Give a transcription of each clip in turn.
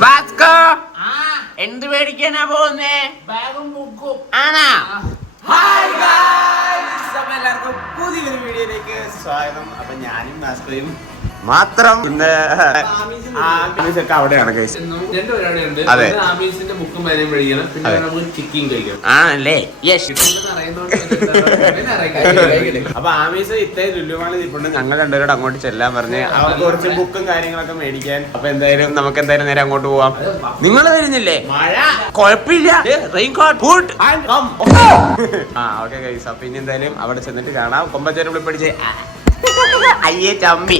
ഭാസ്കോ എന്ത് മേടിക്കാനാ പോകുന്നേ? ബാഗും ബുക്കും ആണാ? ഹായ് ഗായ്സ്, അപ്പോൾ എല്ലാവർക്കും പുതിയൊരു വീഡിയോയിലേക്ക് സ്വാഗതം. അപ്പൊ ഞാനും ഭാസ്കോയും മാത്രം ഇന്ന് ആമീസൊക്കെ അവിടെയാണ് ഗൈസ്. രണ്ട് പരിപാടിയുണ്ട്. അതെ. ആമീസിന്റെ ബുക്കും വരെയും മേടിക്കണം, പിന്നെ നമുക്ക് ചിക്കൻ കഴിക്കണം. ആണല്ലേ? യെസ്. അപ്പൊ ആമീസ് ഇത്രയും ലുല്ലുമാളി നിൽപ്പുണ്ട്. ഞങ്ങൾ രണ്ടുപേരോട് അങ്ങോട്ട് ചെല്ലാൻ പറഞ്ഞ് അവർക്ക് കുറച്ച് ബുക്കും കാര്യങ്ങളൊക്കെ മേടിക്കാൻ. അപ്പൊ എന്തായാലും നമുക്ക് എന്തായാലും നേരെ അങ്ങോട്ട് പോവാം. നിങ്ങൾ വരുന്നില്ലേ? മഴ കുഴപ്പമില്ല. Raincoat food. ഓക്കെ ഗൈസ്, അപ്പൊ ഇനി എന്തായാലും അവിടെ ചെന്നിട്ട് കാണാം. കൊമ്പച്ചേരി വിളിപ്പിടിച്ച് അയ്യേ ചമ്മി.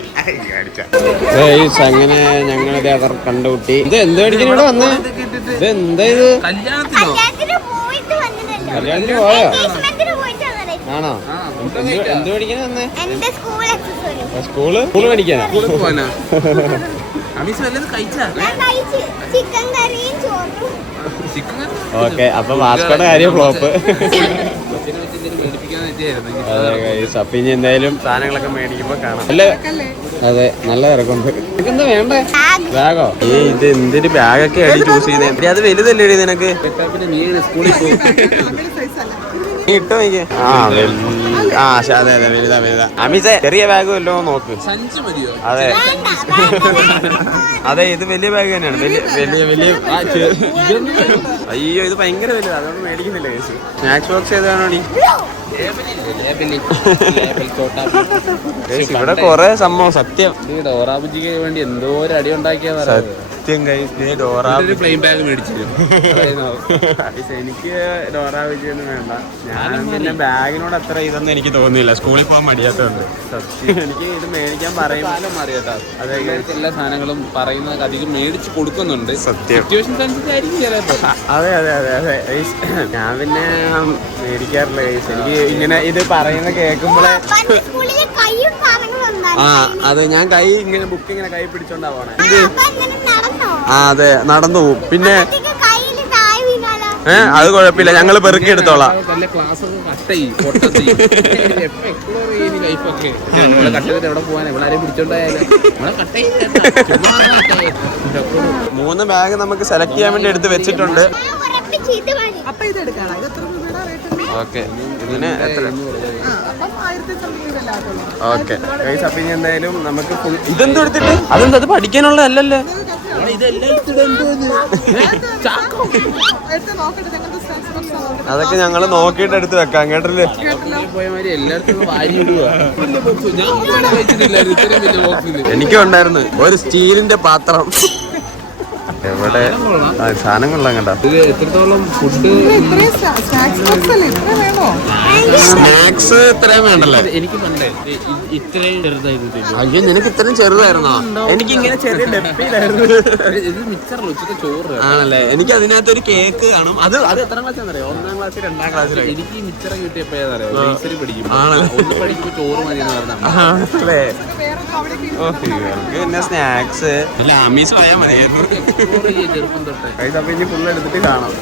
അങ്ങനെ ഞങ്ങളിത് അവർ കണ്ടുകൂട്ടി. ഇത് എന്ത് മേടിക്കാൻ ഇവിടെ വന്നേ? ഇത് എന്താ ഇത്? കല്യാണത്തിനോ? കല്യാണത്തിന് പോയോ? ആണോ? എന്ത് മേടിക്കാനാ വന്നേ? സ്കൂള് മേടിക്കാനാ? കൂടെ പോവാനാ? ആമീസ് വല്ലതും കഴിച്ചാ? ചിക്കൻ ഓക്കെ, അപ്പൊ വാസ്കോടെ കാര്യം ഫ്ലോപ്പ്. മേടിപ്പിക്കാന്ന് വെച്ചായിരുന്നു. അതെ ഗൈസ്, അപ്പൊ ഇനി എന്തായാലും സാധനങ്ങളൊക്കെ മേടിക്കുമ്പോ കാണാം. അല്ല അതെ, നല്ല തിരക്കുണ്ട്. എന്താ വേണ്ടേ? ബാഗോ? ഇത് എന്തൊരു ബാഗൊക്കെ ആയി ചൂസ് ചെയ്തേ? അത് വലുതല്ലേ നിനക്ക്? പിന്നെ നീ സ്കൂളിൽ പോകും. ഇട്ടോ എനിക്ക്. അതെ അതെ, വലുതാ. അമീസേ, ചെറിയ ബാഗ് വല്ലോ നോക്ക്. സഞ്ചി മതിയോ? അതെ അതെ, ഇത് വലിയ ബാഗ് തന്നെയാണ്. വലിയ അയ്യോ, ഇത് ഭയങ്കര വലുതാ, അതുകൊണ്ട് മേടിക്കുന്നില്ല കേസ്. സ്നാക്സ് ബോക്സ് ഏതാണോ? ഇവിടെ കൊറേ സംഭവം. സത്യം, ഡോറാബുജിക്ക് വേണ്ടി എന്തോ ഒരു അടി ഉണ്ടാക്കിയാ സത്യം കൈസ്. ഡോറാ പ്ലെയിൻ ബാഗ് മേടിച്ചു. എനിക്ക് ഡോറാ വിജയൊന്നും വേണ്ട. ഞാൻ പിന്നെ ബാഗിനോട് അത്ര ഇതൊന്നും എനിക്ക് തോന്നിയില്ല. സ്കൂളിൽ പോകാൻ മടിയാത്തതുണ്ട്. സത്യം, എനിക്ക് ഇത് മേടിക്കാൻ പറയും. മാറിയട്ടാ. അതെ, എല്ലാ സാധനങ്ങളും പറയുന്നത് അധികം മേടിച്ച് കൊടുക്കുന്നുണ്ട്. സത്യം. സിറ്റുവേഷൻ അനുസരിച്ചായിരിക്കും ചിലപ്പോ. അതെ. ഞാൻ പിന്നെ മേടിക്കാറില്ല ഗൈസ്. എനിക്ക് ഇങ്ങനെ ഇത് പറയുന്ന കേൾക്കുമ്പോഴേ അതെ, ഞാൻ കൈ ഇങ്ങനെ ബുക്ക് ഇങ്ങനെ കൈ പിടിച്ചോണ്ടാ പോണേ. അതെ, നടന്നു പോവും. പിന്നെ അത് കുഴപ്പമില്ല, ഞങ്ങള് പെറുക്കി എടുത്തോളാം. മൂന്ന് ബാഗ് നമുക്ക് സെലക്ട് ചെയ്യാൻ വേണ്ടി എടുത്ത് വെച്ചിട്ടുണ്ട്. ഓക്കെ, ഇതിന് എത്ര? ഓക്കെ ഗൈസ്, അപ്പൊ ഇനി എന്തായാലും നമുക്ക് ഇതെന്ത് എടുത്തിട്ട് അതെന്താ? അത് പഠിക്കാനുള്ളതല്ലല്ലോ. അതൊക്കെ ഞങ്ങള് നോക്കിയിട്ട് എടുത്ത് വെക്കാം, കേട്ടല്ലേ? എനിക്കും ഉണ്ടായിരുന്നു ഒരു സ്റ്റീലിന്റെ പാത്രം. എവിടെ സാധനങ്ങളിലും കേട്ടോ. എത്രത്തോളം ഫുഡ് സ്നാക്സ് ഇത്രയും വേണ്ടല്ലോ. എനിക്ക് പണ്ടേ ഇത്രയും ചെറുതായിരുന്നു. അയ്യോ, നിനക്ക് ഇത്രയും ചെറുതായിരുന്നോ? എനിക്ക് ഇങ്ങനെ ചെറിയ ഡെപ്പിയിലായിരുന്നു. ഇത് മിച്ചറിൽ ഉച്ചത്തെ ചോറ് ആണല്ലേ? എനിക്ക് അതിനകത്ത് ഒരു കേക്ക് കാണും. അത് എത്രാം ക്ലാസ്സിലാണെന്നറിയോ? 1ാം ക്ലാസ് 2ാം ക്ലാസ്സിൽ. എനിക്ക് ഈ മിച്ചറ കിട്ടിയപ്പോഴറിയോ, ബേസിൽ പഠിക്കും. ഒന്ന് പഠിക്കുമ്പോ ചോറ് മതി എന്ന് പറഞ്ഞല്ലേ? പിന്നെ സ്നാക്സ് ആമീസ് പോയാൽ മതിയായിരുന്നു. ചെറുപ്പം തൊട്ട് ഇനി ഫുള്ള് എടുത്തിട്ട് കാണാം.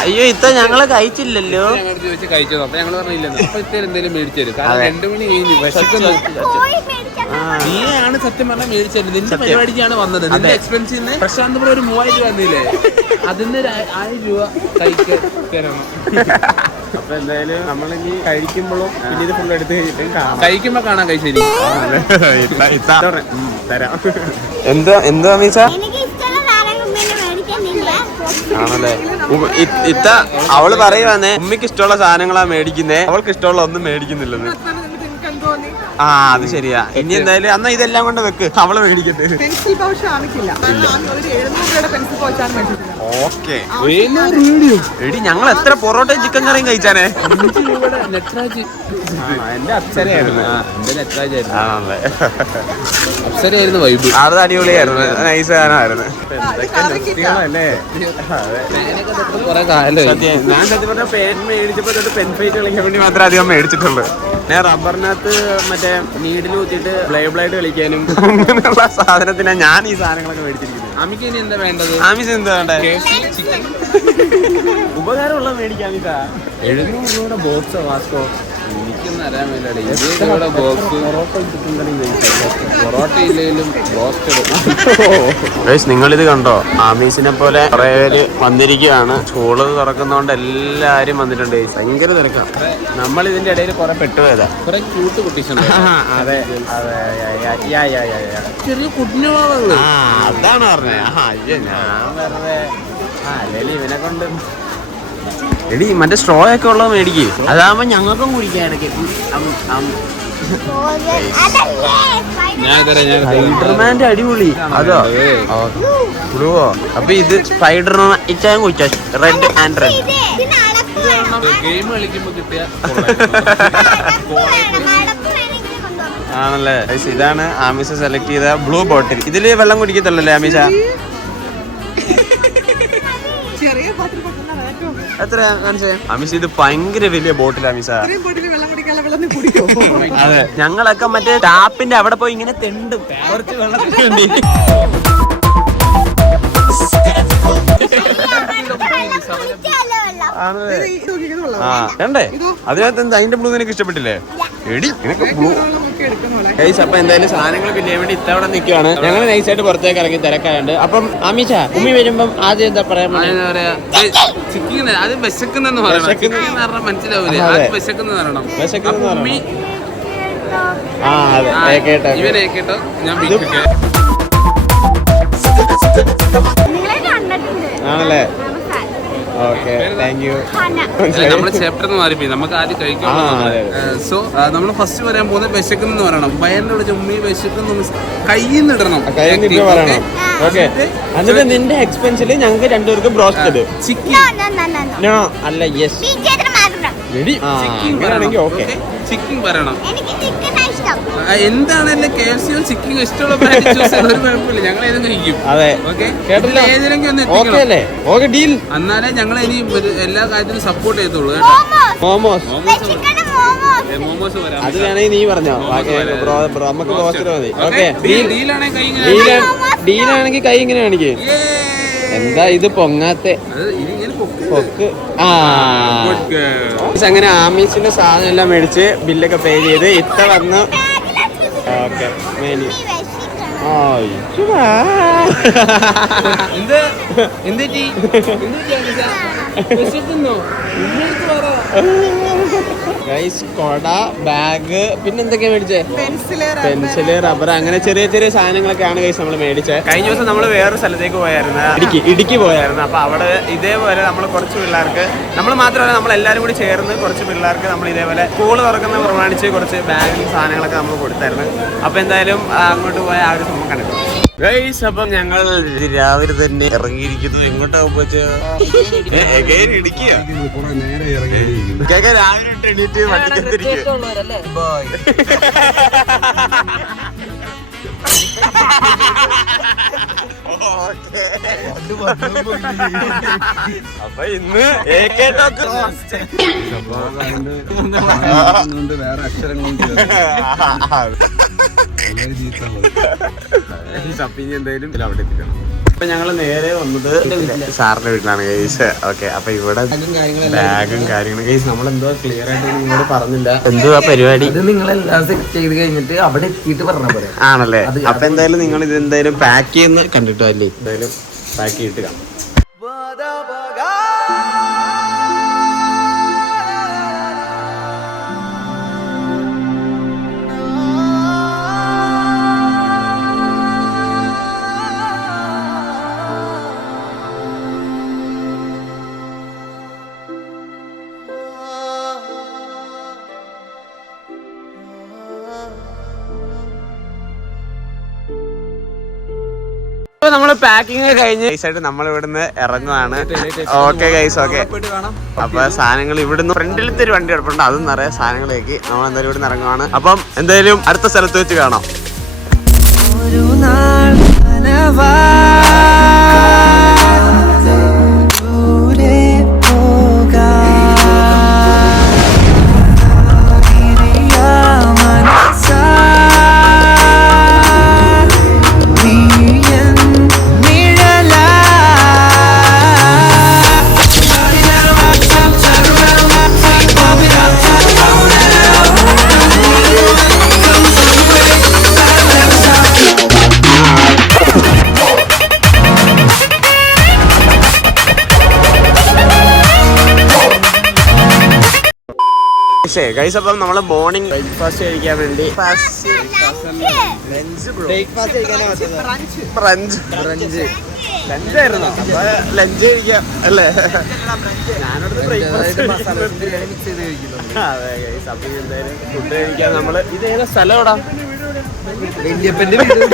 അയ്യോ, ഇത്ത ഞങ്ങള് കഴിച്ചില്ലല്ലോ. ഞങ്ങൾ ചോദിച്ച് കഴിച്ചത്. അപ്പൊ ഞങ്ങൾ പറഞ്ഞില്ലെന്ന്. അപ്പൊ ഇത്തേലും എന്തെങ്കിലും മേടിച്ചു തരും. കാരണം 2 മണി കഴിഞ്ഞു, വിശക്കുന്നു. നീയാണ് സത്യം പറഞ്ഞാൽ മേടിച്ചു തരും. നിന്റെ പരിപാടിക്കാണ് വന്നത്. നിന്റെ എക്സ്പെൻസിന് പ്രശാന്ത് ഒരു 3000 രൂപ വന്നില്ലേ? അതിന് 1000 രൂപ കഴിക്കാൻ തരണം. അപ്പൊ എന്തായാലും നമ്മളിനി കഴിക്കുമ്പോഴും പിന്നെ ഇത് ഫുള്ള് എടുത്ത് കഴിഞ്ഞിട്ടും കാണാം. കഴിക്കുമ്പോ കാണാൻ കഴിച്ചേരി തരാം. എന്താ മീസ? ആണല്ലേ? ഇത്ത അവള് പറയുവാന്നേ, ഉമ്മയ്ക്ക് ഇഷ്ടമുള്ള സാധനങ്ങളാ മേടിക്കുന്നേ, അവൾക്ക് ഇഷ്ടമുള്ള ഒന്നും മേടിക്കുന്നില്ലെന്ന്. അത് ശരിയാ. ഇനി എന്തായാലും അന്നാ ഇതെല്ലാം കൊണ്ട് വെക്ക്, അവളെ മേടിക്കട്ടെ. ഓക്കെ എടി, ഞങ്ങൾ എത്ര പൊറോട്ടയും ചിക്കൻ കറിയും കഴിച്ചാനേ. എന്റെ അപ്സരയായിരുന്നു. ആണല്ലേ? അപ്സരയായിരുന്നു വൈബ്. അത് അടിപൊളിയായിരുന്നു, നൈസ് സാധനമായിരുന്നു. അല്ലേ? ഞാൻ സത്യം പറഞ്ഞ പെൻ മേടിച്ചപ്പോ തൊട്ട് പെൻ ഫൈറ്റ് കളിക്കാൻ വേണ്ടി മാത്രമേ അധികം മേടിച്ചിട്ടുള്ളൂ. ഞാൻ റബ്ബറിനകത്ത് മറ്റേ നീഡിൽ കുത്തിയിട്ട് ബ്ലേഡ് കളിക്കാനും അങ്ങനെയുള്ള സാധനത്തിനാണ് ഞാൻ ഈ സാധനങ്ങളൊക്കെ മേടിച്ചിരിക്കുന്നത്. അമിക്ക് ഇനി എന്താ വേണ്ടത്? ആമിസ് എന്താ വേണ്ടേ? ചിക്കൻ ഉപകാരമുള്ള മേടിക്കാം. 700 രൂപയുടെ ബോക്സ് വാസ്കോ. എനിക്ക് എനിക്കൊന്നും അറിയാൻ വേണ്ടി ഇവിടെ ബോക്സ് പൊറോട്ട ഇല്ലെങ്കിലും ബ്രോസ്റ്റഡ്. നിങ്ങളിത് കണ്ടോ? ആമീസിനെ പോലെ കുറെ പേര് വന്നിരിക്കുകയാണ്. സ്കൂള് തുറക്കുന്നതുകൊണ്ട് എല്ലാരും വന്നിട്ടുണ്ട്. ഭയങ്കര തിരക്കാണ്. നമ്മൾ ഇതിന്റെ ഇടയിൽ കുറെ പെട്ടുപോയതാ. കുറെ ക്യൂട്ട് കുട്ടീസുണ്ട്. അതെ അതെ ചെറിയ കുട്ടികളാണ്. അതാണ് പറഞ്ഞത്. ഞാൻ വെറുതെ അല്ലേലും ഇവനെ കൊണ്ട് എടി മറ്റേ സ്ട്രോ ഒക്കെ ഉള്ളത് മേടിക്ക്. അതാവുമ്പോ ഞങ്ങൾക്കും കുടിക്കാൻ ഇടയ്ക്ക്. സ്പൈഡർമാന്റെ അടിപൊളി അതോ ബ്ലൂവോ? അപ്പൊ ഇത് സ്പൈഡർമാൻ ഇച്ചാൻ കുടിച്ചോ? റെഡ് ആൻഡ് റെഡ് ഗെയിം കളിക്കുമ്പോ കിട്ടിയ ആണല്ലേ. ഇതാണ് ആമിഷ സെലക്ട് ചെയ്ത ബ്ലൂ ബോട്ടിൽ. ഇതില് വെള്ളം കുടിക്കത്തുള്ളല്ലേ ആമിഷ? എത്ര അമിഷ? ഇത് ഭയങ്കര വലിയ ബോട്ടിൽ അമിഷ. അതെ, ഞങ്ങളൊക്കെ മറ്റേ ടാപ്പിന്റെ അവിടെ പോയി ഇങ്ങനെ തെണ്ടും കുറച്ച് വെള്ളത്തിന് വേണ്ടി. ആ കണ്ടേ? അതിനകത്ത് എന്താ അതിന്റെ ബ്ലൂ നിനക്ക് ഇഷ്ടപ്പെട്ടില്ലേ? എടി നിനക്ക് ബ്ലൂ. അപ്പൊ എന്തായാലും സാധനങ്ങൾ പിന്നെ വേണ്ടി ഇത്തവണ നിൽക്കുകയാണ്. ഞങ്ങൾ നൈസായിട്ട് പുറത്തേക്ക് ഇറങ്ങി തിരക്കായുണ്ട്. അപ്പം അമിഷ ഉമ്മി വരുമ്പം ആദ്യം എന്താ പറയാ? ചിക്കൻ ആദ്യം വിശക്കുന്നെന്ന് പറയണം. മനസ്സിലാവൂലേ? ആദ്യം വിശക്കുന്ന പറയണം. ആ അതെ കേട്ടോ. ഇവനെ കേട്ടോ ഞാൻ ആണല്ലേ? Okay thank you. നമ്മള് ചാപ്റ്റർ മാറിപ്പോയി. നമുക്ക് ആദ്യം കഴിക്കണം. സോ നമ്മൾ ഫസ്റ്റ് പറയാൻ പോകുന്നത് വിശക്കുന്നെന്ന് പറയണം. വയറിനോട് ഉമ്മി വിശക്കുന്നു കയ്യിൽ ഇടണം. പറയണം. ഓക്കെ. എന്നിട്ട് നിന്റെ എക്സ്പെൻസിൽ ഞങ്ങൾക്ക് രണ്ടുപേർക്ക് ബ്രോസ്റ്റഡ് ചിക്കൻ അല്ല. യെസ് ചിക്കൻ പറയണം. എന്താണല്ലേ KFC ചിക്കൻ ഇഷ്ടമുള്ള ബ്രാൻഡ് ചൂസ് ചെയ്ത് ഒരു കുഴപ്പമില്ല. ഞങ്ങൾ ഏതും കഴിക്കും. അതെ കേട്ടില്ല? ഏതിലെങ്കിലും ഒന്ന് എത്തിക്കണം. എന്നാലേ ഞങ്ങൾ ഇനി എല്ലാ കാര്യത്തിലും സപ്പോർട്ട് ചെയ്തോളൂ. മോമോസ് മോമോസ് വരാം. അത് വേണമെങ്കിൽ നീ പറഞ്ഞോ. നമുക്ക് ബ്രോസ്റ്റഡ് മതി. ഓക്കെ. ഡീലാണെങ്കിൽ കൈ ഇങ്ങനെ കാണിക്കേ. എന്താ ഇത് പൊങ്ങാത്തെ? പൊക്ക്. ആ അങ്ങനെ ആമീസിന്റെ സാധനം എല്ലാം മേടിച്ച് ബില്ലൊക്കെ പേ ചെയ്ത് ഇത്ത വന്ന്. ഓക്കെ മേനി കൊട, ബാഗ്, പിന്നെ എന്തൊക്കെയാ മേടിച്ചേ? പെൻസില്, റബ്ബർ, അങ്ങനെ ചെറിയ ചെറിയ സാധനങ്ങളൊക്കെയാണ് ഗൈസ് നമ്മൾ മേടിച്ചത്. കഴിഞ്ഞ ദിവസം നമ്മൾ വേറൊരു സ്ഥലത്തേക്ക് പോയായിരുന്നു, ഇടുക്കി പോയായിരുന്നു. അപ്പൊ അവിടെ ഇതേപോലെ നമ്മൾ കുറച്ച് പിള്ളേർക്ക്, നമ്മൾ മാത്രമല്ല നമ്മളെല്ലാവരും കൂടി ചേർന്ന് കുറച്ച് പിള്ളേർക്ക് നമ്മൾ ഇതേപോലെ സ്കൂൾ തുറക്കുന്ന പ്രമാണിച്ച് കുറച്ച് ബാഗും സാധനങ്ങളൊക്കെ നമ്മൾ കൊടുത്തായിരുന്നു. അപ്പൊ എന്തായാലും അങ്ങോട്ട് പോയ ആ ഒരു സംഭവം കണ്ടിട്ടുണ്ട് ഗൈസ്. അപ്പം ഞങ്ങൾ രാവിലെ തന്നെ ഇറങ്ങിയിരിക്കുന്നു. എങ്ങോട്ടാ പോച്ച്? ഇടുക്കിയ രാവിലെ എണീറ്റ് വണ്ടിക്കത്തിരിക്കും. അപ്പൊ ഇന്ന് വേറെ അക്ഷരങ്ങളും എന്തായാലും അവിടെ എത്തിക്കണം. അപ്പൊ ഞങ്ങള് നേരെ വന്നത് സാറിന്റെ വീട്ടിലാണ് ഗൈസ്. ഓക്കെ. അപ്പൊ ഇവിടെ ബാഗും കാര്യങ്ങളും ഗൈസ് നമ്മളെന്തോ ക്ലിയർ ആയിട്ട് നിങ്ങളോട് പറഞ്ഞില്ല. എന്തുവാ പരിപാടി? നിങ്ങളെല്ലാം സെറ്റ് ചെയ്ത് കഴിഞ്ഞിട്ട് അവിടെ എത്തിയിട്ട് പറഞ്ഞാൽ പോലെ ആണല്ലേ? അപ്പൊ എന്തായാലും നിങ്ങൾ ഇത് എന്തായാലും പാക്ക് ചെയ്യുന്ന കണ്ടിട്ടോ അല്ലേ? എന്തായാലും പാക്ക് ചെയ്തിട്ട് കാണാം. നമ്മള് പാക്കിങ് കഴിഞ്ഞ് ഗൈസായിട്ട് നമ്മൾ ഇവിടുന്ന് ഇറങ്ങുവാണ്. Okay guys. ഓക്കെ. അപ്പൊ സാധനങ്ങൾ ഇവിടുന്ന് ഫ്രണ്ടിലത്തെ ഒരു വണ്ടി കിടപ്പുണ്ട്, അതും നിറയെ സാധനങ്ങളേക്ക് നമ്മൾ എന്തായാലും ഇവിടുന്ന് ഇറങ്ങുവാണ്. അപ്പം എന്തായാലും അടുത്ത സ്ഥലത്ത് വെച്ച് കാണാം. ഗൈസ് അപ്പം നമ്മള് മോർണിംഗ് ബ്രേക്ക്ഫാസ്റ്റ് കഴിക്കാൻ വേണ്ടി ലഞ്ചായിരുന്നു. അപ്പൊ ലഞ്ച് കഴിക്കാം അല്ലേ? ഞാനോട് അതെ ഗൈസ്, അപ്പൊ എന്തായാലും ഫുഡ് കഴിക്കാൻ നമ്മള് ഇത് ഏതാ സ്ഥലം എവിടാ? വല്യപ്പന്റെ വീട്.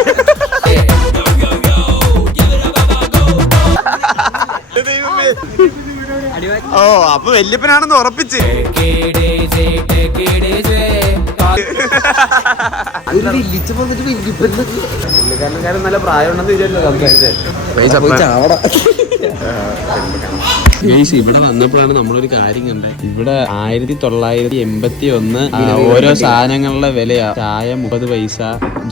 ഓ അപ്പൊ വല്യപ്പനാണെന്ന് ഉറപ്പിച്ച്. പുള്ളിക്കാരൻ നല്ല പ്രായമുണ്ടെന്ന് വിചാരിച്ചു. ഇവിടെ വന്നപ്പോഴാണ് നമ്മളൊരു കാര്യം കണ്ടത്. ഇവിടെ 1981 ഓരോ സാധനങ്ങളുടെ വിലയാ. ചായ 30 പൈസ,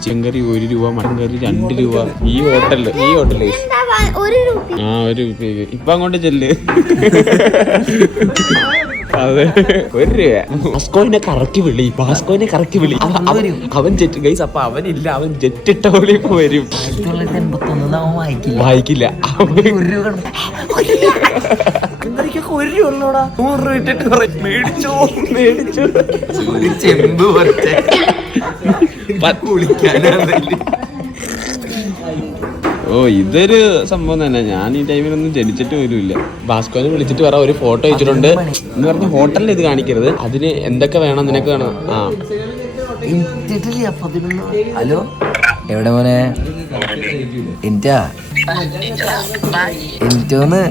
ചിക്കൻ കറി 1 രൂപ, മട്ടൻ കറി 2 രൂപ. ഈ ഹോട്ടലില് ആ 1 രൂപ. ഇപ്പൊ അങ്ങോട്ട് ചെല്ല്. അതെ 1 രൂപ. ബാസ്കോയിനെ കറക്കി വിളി, ബാസ്കോയിനെ കറക്കി വിളി. അവൻ ജെറ്റ് ഗൈസ്. അപ്പൊ അവനില്ല, അവൻ ജെറ്റ് ഇട്ട വിളി ഇപ്പൊ വരും. 1981 വായിക്കില്ല. 1 രൂപ. 1 രൂപ ഉള്ളോടാ. 100 രൂപ ഇട്ടിട്ട് മേടിച്ചോ മേടിച്ചോ. ചെമ്പ് കുറച്ച് ഓ ഇതൊരു സംഭവം തന്നെ. ഞാൻ ഈ ടൈമിലൊന്നും ജനിച്ചിട്ട് പോലുമില്ല. ഭാസ്കോനെ വിളിച്ചിട്ട് പറ ഒരു ഫോട്ടോ വെച്ചിട്ടുണ്ട് എന്ന് പറഞ്ഞ ഹോട്ടലിൽ ഇത് കാണിക്കരുത്. അതിന് എന്തൊക്കെ വേണം നിനക്ക് വേണം. ആ ഹലോ എവിടെ മോനെ? എനിറ്റോന്ന്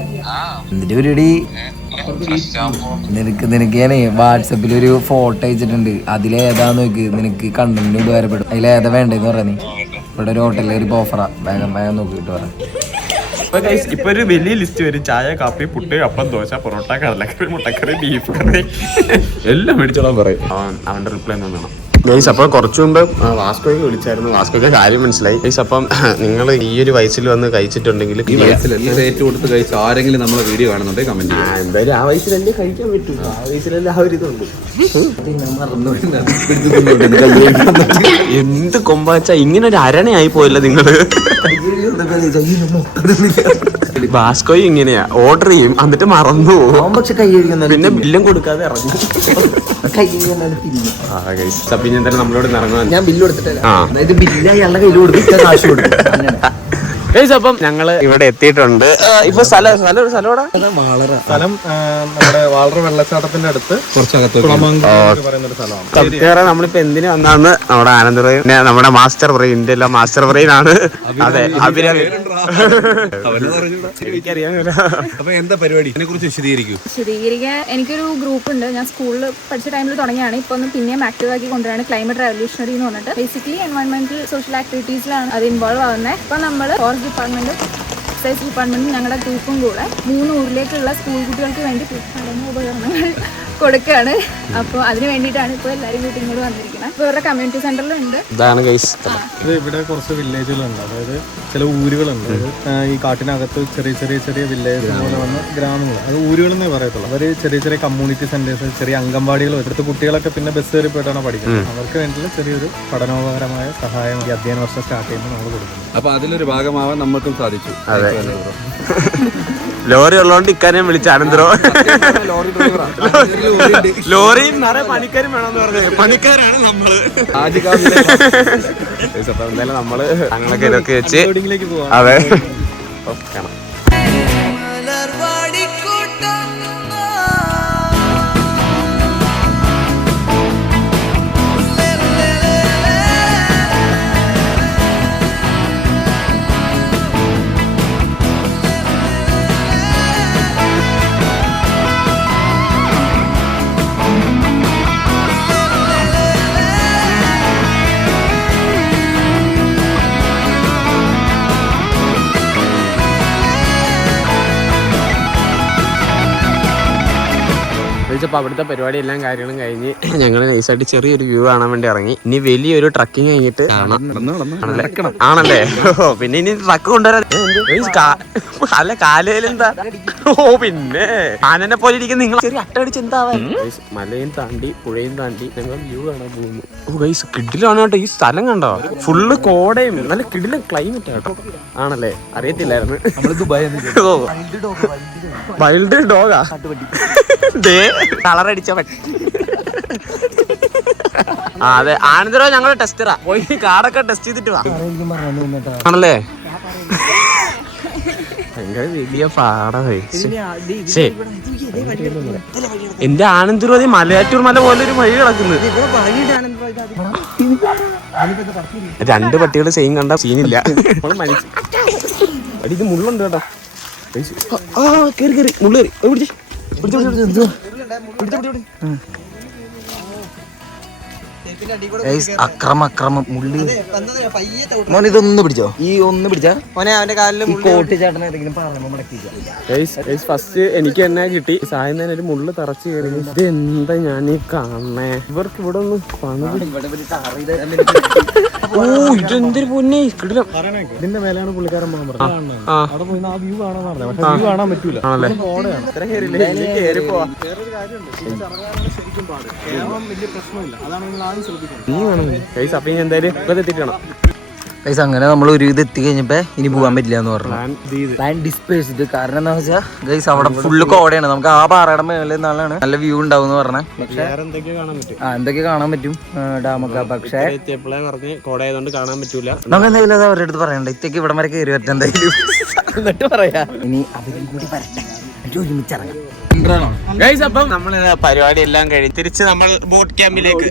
എന്നിട്ട് പരിപാടി. നിനക്ക് ഞാനേ വാട്സപ്പിൽ ഒരു ഫോട്ടോ അയച്ചിട്ടുണ്ട്. അതിലേതാന്ന് നോക്ക്, നിനക്ക് കണ്ടന്റ് ഉപകാരപ്പെടും. അതിലേതാ വേണ്ടതെന്ന് പറയാ. നീ ഇവിടെ ഒരു ഹോട്ടലിൽ ഒരു ഓഫറാ. വേഗം വേഗം നോക്കിട്ട് പറ. ഇപ്പൊ ഒരു വലിയ ലിസ്റ്റ് വരും. ചായ, കാപ്പി, പുട്ട്, അപ്പം, ദോശ, പൊറോട്ട, കടലക്കറി, മുട്ടക്കറി, ബീഫ് കറി എല്ലാം മേടിച്ചോളാൻ പറയും. അവന്റെ റിപ്ലൈ വേണം ഗൈസ്. അപ്പോൾ കുറച്ചു മുമ്പ് വാസ്കോയ്ക്ക് വിളിച്ചായിരുന്നു. വാസ്കോയ്ക്ക് കാര്യം മനസ്സിലായി ഗൈസ്. അപ്പം നിങ്ങൾ ഈ ഒരു വയസ്സിൽ വന്ന് കഴിച്ചിട്ടുണ്ടെങ്കിൽ റേറ്റ് കൊടുത്ത് കഴിച്ച ആരെങ്കിലും നമ്മളെ വീഡിയോ കാണുന്നുണ്ടെങ്കിൽ കമന്റ് ചെയ്യാം. എന്തായാലും ആ വയസ്സിലല്ലേ കഴിക്കാൻ പറ്റൂ. ആ വയസ്സിലല്ലേ ആ ഒരു ഇതുണ്ട്. എന്ത് കൊമ്പാച്ച ഇങ്ങനെ ഒരു അരണയായി പോയല്ലോ നിങ്ങള്. ബാസ്കോയും ഇങ്ങനെയാ, ഓർഡർ ചെയ്യും എന്നിട്ട് മറന്നു പോകും. പക്ഷെ കൈ കഴിക്കുന്ന പിന്നെ ബില്ലും കൊടുക്കാതെ ഇറങ്ങും. പിന്നെ എന്തായാലും നമ്മളോട് ഇറങ്ങാൻ ഞാൻ ബില്ല് കൊടുത്തിട്ടില്ല. അതായത് ബില്ല് അയാളുടെ കയ്യിൽ കൊടുത്തിട്ട് കാശ് കൊടുക്കും. അപ്പം ഞങ്ങള് ഇവിടെ എത്തിയിട്ടുണ്ട്. ഇപ്പൊ സ്ഥലം നമ്മുടെ വാളറ വെള്ളച്ചാട്ടത്തിന്റെ അടുത്ത് പറയുന്ന ഒരു സ്ഥലമാണ്. സത്യം നമ്മളിപ്പോ എന്തിനു വന്നാന്ന് നമ്മുടെ ആനന്ദ് ബ്രെയിൻ, നമ്മുടെ master brain, India master brain ആണ്. അതെ അഭിനവ്. അപ്പൊ എന്താ പരിപാടി, ഇതിനെ കുറിച്ച് വിശദീകരിക്കാൻ എനിക്കൊരു ഗ്രൂപ്പ് ഉണ്ട്. ഞാൻ സ്കൂളിൽ പഠിച്ച ടൈമിൽ തുടങ്ങിയാണ്. ഇപ്പൊ ഒന്ന് പിന്നെയും ആക്റ്റീവ് ആക്കി കൊണ്ടുവരാണ്. ക്ലൈമറ്റ് റെവല്യൂഷണറി എന്ന് പറഞ്ഞിട്ട് ബേസിക്കലി എൻവയോൺമെന്റൽ സോഷ്യൽ ആക്ടിവിറ്റീസിലാണ് അത് ഇൻവോൾവ് ആവുന്നത്. ഇപ്പൊ നമ്മള് ഫോറസ്റ്റ് ഡിപ്പാർട്ട്മെന്റും എക്സൈസ് ഡിപ്പാർട്ട്മെന്റും ഞങ്ങളുടെ ഗ്രൂപ്പും കൂടെ 3 ഊരിലേക്കുള്ള സ്കൂൾ കുട്ടികൾക്ക് വേണ്ടി പഠന ഉപകരണങ്ങൾ കൊടുക്കുകയാണ്. അപ്പോൾ അതിന് വേണ്ടിയിട്ടാണ് ഇപ്പോൾ എല്ലാവരും വീട്ടിൽ ഇങ്ങോട്ട് വന്നിരിക്കുന്നത്. ഇപ്പോൾ ഇവരുടെ കമ്മ്യൂണിറ്റി സെന്ററിലുണ്ട്. ഇതാണ് ഗൈസ്. ഇത് ഇവിടെ കുറച്ച് വില്ലേജുകളുണ്ട്. അതായത് ചില ഊരുകളുണ്ട്. ഈ കാട്ടിനകത്ത് ചെറിയ ചെറിയ ചെറിയ വില്ലേജ് പോലെ വന്ന ഗ്രാമങ്ങൾ, അത് ഊരുകളെന്നേ പറയത്തുള്ളൂ. അവർ ചെറിയ ചെറിയ കമ്മ്യൂണിറ്റി സെന്റേഴ്സ്, ചെറിയ അംഗൻവാടികൾ എടുത്ത് കുട്ടികളൊക്കെ പിന്നെ ബസ് കയറി പോയിട്ടാണ് പഠിക്കുന്നത്. അവർക്ക് വേണ്ടിയുള്ള ചെറിയൊരു പഠനോപകരമായ സഹായം ഈ അധ്യയന വർഷം സ്റ്റാർട്ട് ചെയ്യുമ്പോൾ നമ്മൾ കൊടുക്കുന്നു. അപ്പൊ അതിലൊരു ഭാഗമാവാൻ നമ്മൾക്കും സാധിച്ചു. ലോറി ഉള്ളതുകൊണ്ട് ഇക്കാരെയും വിളിച്ച ആനന്ദ്രോ. ലോറി നിറയെ പണിക്കാരും വേണമെന്ന് പറഞ്ഞു. പണിക്കാരാണ് നമ്മള്. അപ്പൊ എന്തായാലും നമ്മള് ഞങ്ങളൊക്കെ ഇതൊക്കെ വെച്ച് അതെ കാണാം. അപ്പോൾ അവിടുത്തെ പരിപാടി എല്ലാം കാര്യങ്ങളും കഴിഞ്ഞ് ഞങ്ങൾ നൈസായിട്ട് ചെറിയൊരു വ്യൂ കാണാൻ വേണ്ടി ഇറങ്ങി. ഇനി വലിയൊരു ട്രക്കിങ് കഴിഞ്ഞിട്ട് ആണല്ലേ. പിന്നെ ഇനി ട്രക്ക് കൊണ്ടുവരാൻ അല്ല കാലയിലെന്താ. ഓ പിന്നെ ആനനെ പോലെ ഇരിക്കുന്ന നിങ്ങൾ ചെറിയ അട്ടടിച്ച് എന്താവാൻ. മലയും താണ്ടി പുഴയും താണ്ടി ഞങ്ങൾ വ്യൂ കാണാൻ പോകുന്നു. ഓ ഗൈസ് കിഡിലാണ് കേട്ടോ ഈ സ്ഥലം. കണ്ടോ ഫുള്ള് കോടയും നല്ല കിഡിലും ക്ലൈമറ്റ് കേട്ടോ. ആണല്ലേ അറിയത്തില്ലായിരുന്നു. വൈൽഡ് ഡോഗാ കളറടിച്ച അതെ ആനന്ദരോ ഞങ്ങള് ടെസ്റ്ററാ പോയി കാർഡൊക്കെ ടെസ്റ്റ് ചെയ്തിട്ട് വാ ആണല്ലേ ഭയങ്കര വലിയ പാടമായി. എന്റെ ആനന്ദുരതി മലയാറ്റൂർ മല പോലെ ഒരു വഴി കിടക്കുന്നത്. 2 പട്ടികൾ സെയിം കണ്ട സീനില്ല. ഇത് മുള്ളുണ്ട് കേട്ടോ. കേറി കേറി മുള്ളു കയറി അക്രമം മുള്ളി മോനെ ഇതൊന്ന് പിടിച്ചോ. ഈ ഒന്ന് പിടിച്ചാ മോനെ അവന്റെ കാലിൽ കോട്ട് ചേട്ടൻ ഏതെങ്കിലും ഫസ്റ്റ് എനിക്ക് തന്നെ കിട്ടി. സായം ഒരു മുള്ളു തറച്ച് കയറി. ഇത് എന്താ ഞാനീ കാണണേ? ഇവർക്ക് ഇവിടെ ഒന്ന് ഇതെന്തൊരു പൊന്നെ കിടിലം. ഇതിന്റെ മേലാണ് പുള്ളിക്കാരൻ അവിടെ പോയി ആ വ്യൂ കാണാൻ പറഞ്ഞത്. പക്ഷെ വ്യൂ കാണാൻ പറ്റൂല. ശരിക്കും പാട് വലിയ പ്രശ്നമില്ല. അതാണ് നിങ്ങൾ ആദ്യം ശ്രദ്ധിക്കുന്നത്. അപ്പൊ ഇനി എന്തായാലും ഇപ്പൊ എത്തിക്കണം. ഗൈസ് അങ്ങനെ നമ്മൾ ഒരു ഇത് എത്തി കഴിഞ്ഞപ്പോ ഇനി പോകാൻ പറ്റില്ല എന്ന് പറഞ്ഞു. Plan dispersed. കാരണം എന്താ വെച്ചാൽ ഗൈസ് അവിടെ ഫുള്ള് കോടയാണ്. നമുക്ക് ആ പാറയുടെ മേലെ നിന്നാലാണ് നല്ല വ്യൂ ഉണ്ടാവും എന്ന് പറഞ്ഞത്. പക്ഷേ എന്തൊക്കെ കാണാൻ പറ്റും ഡാമൊക്കെ. പക്ഷേ കോടയായതുകൊണ്ട് കാണാൻ പറ്റൂല. നമുക്ക് എന്തായാലും അത് അവരുടെ അടുത്ത് പറയണ്ട. ഇത്തേക്ക് ഇവിടം വരെ കയറി വരട്ടെ എന്തായാലും. എന്നിട്ട് പറയാ ഇനി അവരും കൂടി വരട്ടെ ഒരുമിച്ചിറങ്ങാം. അപ്പം നമ്മള് പരിപാടി എല്ലാം കഴിഞ്ഞ് തിരിച്ച് നമ്മൾ ബോട്ട് ക്യാമ്പിലേക്ക്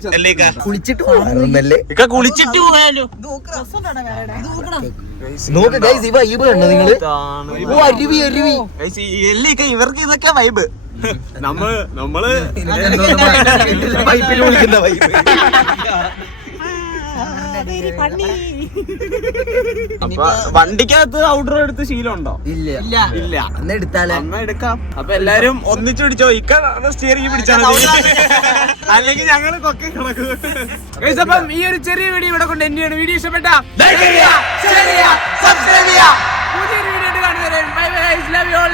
കുളിച്ചിട്ട് പോകാനൊന്നല്ലേ കുളിച്ചിട്ട് പോയാലോ? നോക്ക് ഗൈസ് ഈ വൈബ് കണ്ടോ നിങ്ങള്? അരുവി അരുവി ഇവർക്ക് ഇതൊക്കെ വൈബ്. നമ്മള് പൈപ്പിൽ വിളിക്കുന്ന വൈബ്. വണ്ടിക്കകത്ത് ഔട്ട്ഡോർ എടുത്ത് ശീലമുണ്ടോ? ഇല്ല അന്ന് എടുത്താലേ എടുക്കാം. അപ്പൊ എല്ലാരും ഒന്നിച്ചു പിടിച്ചോ. സ്റ്റിയറിംഗ് പിടിച്ചാൽ അല്ലെങ്കിൽ ഞങ്ങള് കൊക്കെ കിടക്കും. അപ്പം ഈ ഒരു ചെറിയ വീഡിയോ ഇവിടെ കൊണ്ട് എന്റെ വീഡിയോ ഇഷ്ടപ്പെട്ട പുതിയൊരു വീഡിയോ കാണുന്നവരെ bye bye. Love you all.